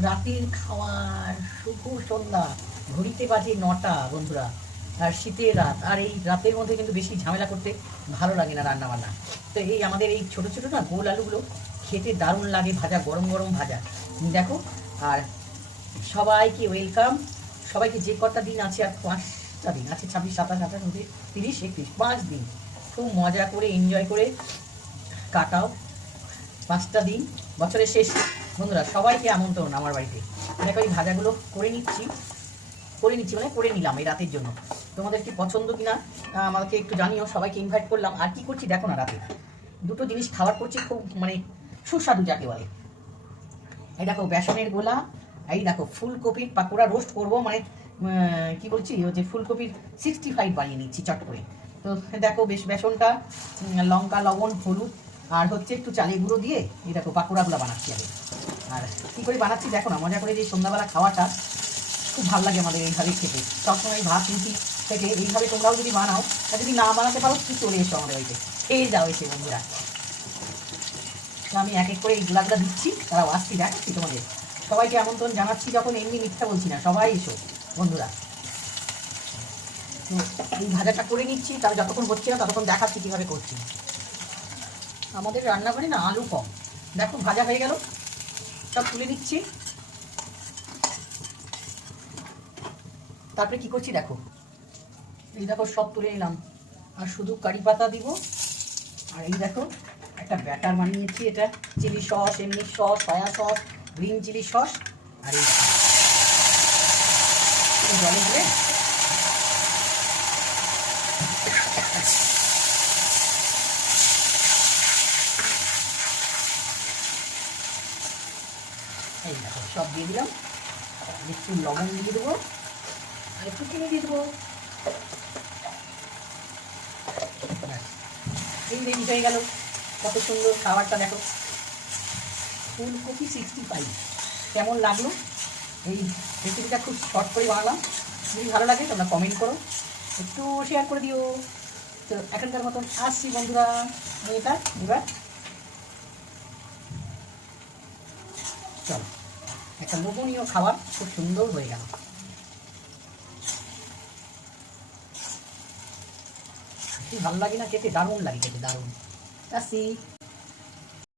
রাতের খাওয়ার শুভ সন্ধ্যা, ঘড়িতে বাজে ৯টা বন্ধুরা। আর শীতের রাত, আর এই রাতের মধ্যে কিন্তু বেশি ঝামেলা করতে ভালো লাগে না রান্না বান্না। তো এই আমাদের এই ছোটো ছোটো না গোল আলুগুলো খেতে দারুণ লাগে ভাজা, গরম গরম ভাজা। দেখো, আর সবাইকে ওয়েলকাম। সবাইকে যে কটা দিন আছে, আর 5টা দিন আছে, 26, 27, 28, 29, 30, 31, 5 দিন খুব মজা করে এনজয় করে কাটাও। 5টা দিন বছরের শেষ বন্ধুরা, সবাইকে আমন্ত্রণ আমার বাড়িতে। দেখো এই ভাজাগুলো করে নিচ্ছি মানে করে নিলাম এই রাতের জন্য। তোমাদের কি পছন্দ কিনা আমাকে একটু জানিও। সবাইকে ইনভাইট করলাম। আর কি করছি দেখো না, রাতে দুটো জিনিস খাবার করছি খুব মানে সুস্বাদু যাকে বলে। এই দেখো বেসনের গোলা, এই দেখো ফুলকপির পাকোড়া রোস্ট করবো, মানে কি বলছি ওই যে ফুলকপির 65 বানিয়ে নিচ্ছি চট করে। তো দেখো বেশ বেসনটা লঙ্কা লবণ হলুদ আর হচ্ছে একটু চালের গুঁড়ো দিয়ে এই দেখো পাকোড়াগুলো বানাচ্ছি আগে। আর কী করে বানাচ্ছি দেখো না, মজা করে যে সন্ধ্যাবেলা খাওয়াটা খুব ভালো লাগে আমাদের এইভাবে খেতে। সবসময় ভাত রুটি থেকে এইভাবে তোমরাও যদি বানাও, আর যদি না বানাতে পারো তুই চলে এসো আমাদের বাড়িতে, খেয়ে যাও এসে বন্ধুরা। আমি এক এক করে এই গোলাগুলো দিচ্ছি, তারাও আসছি, দেখাচ্ছি তোমাদের। সবাইকে আমন্ত্রণ জানাচ্ছি, যখন এমনি মিথ্যা বলছি না, সবাই এসো বন্ধুরা। তো এই ভাজাটা করে নিচ্ছি, তার যতক্ষণ হচ্ছে না ততক্ষণ দেখাচ্ছি কীভাবে করছি। আমাদের রান্নাঘরে না আলু কম। দেখো ভাজা হয়ে গেল, সব তুলে নিচ্ছি। তারপরে কি করছি দেখো, এই দেখো সব তুলে নিলাম, আর শুধু কারি পাতা দিব। আর এই দেখো একটা ব্যাটার বানিয়েছি, এটা চিলি সস, এমনি sauce, soya sauce, green chilli sauce. আর এই দেখো জলে দিয়ে এই দেখো সব দিয়ে দিলাম। একটু লবণ দিয়ে দেবো আর একটু চিনি দিয়ে দেবো। এই রেডি হয়ে গেল। কত সুন্দর খাবারটা দেখো, ফুলকপি 65। কেমন লাগলো এই রেসিপিটা? খুব শর্ট করে বানালাম। যদি ভালো লাগে তোমরা কমেন্ট করো, একটু শেয়ার করে দিও। তো এখনকার মতন আসছি বন্ধুরা, এটা এবার চলো, একটা লোভনীয় খাবার খুব সুন্দর হয়ে গেল। ভালো লাগে না খেতে? দারুণ লাগে খেতে, দারুণ। আসছি।